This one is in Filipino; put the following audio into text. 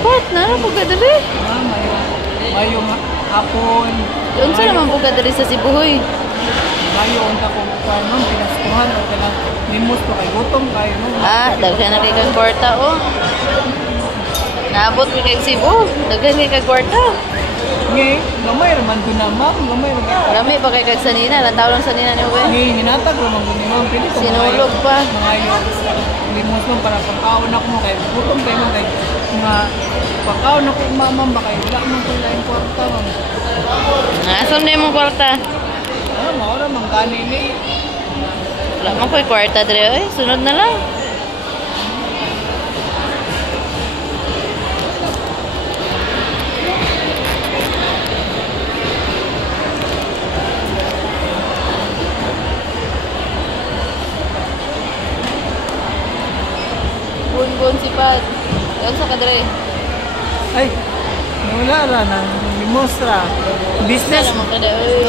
Pat, nara po ka dali. Mayong hapon. Doon sa naman po ka dali sa Sibuhoy. Mayong ako kanon pinastuhan o kanang limos to kay gutom kayo no. Daghan na kay kang kwarta oh. Naabot mi kay Cebu. Daghan kay kang kwarta. Ngi, gamay raman ko na ma'am, gamay raman. Rami pa kay kag sanina, lang taon sa nina ni mo. Ngi, hinatag raman ko ni ma'am, pili ko. Sinulog pa. Mangayo limos mo para pagkaon ako mo kay gutom kay mo kay nga pagkaon ako ma'am ba kay wala man ko lain kwarta ma'am. Asan na yung kwarta? Maura mang kanin ni. Wala mo ko'y kwarta dre oy, sunod na lang. Bun si Pat. Yan sa kadre. Ay, wala ra nang limos ra. Business. Wala mo kada oy.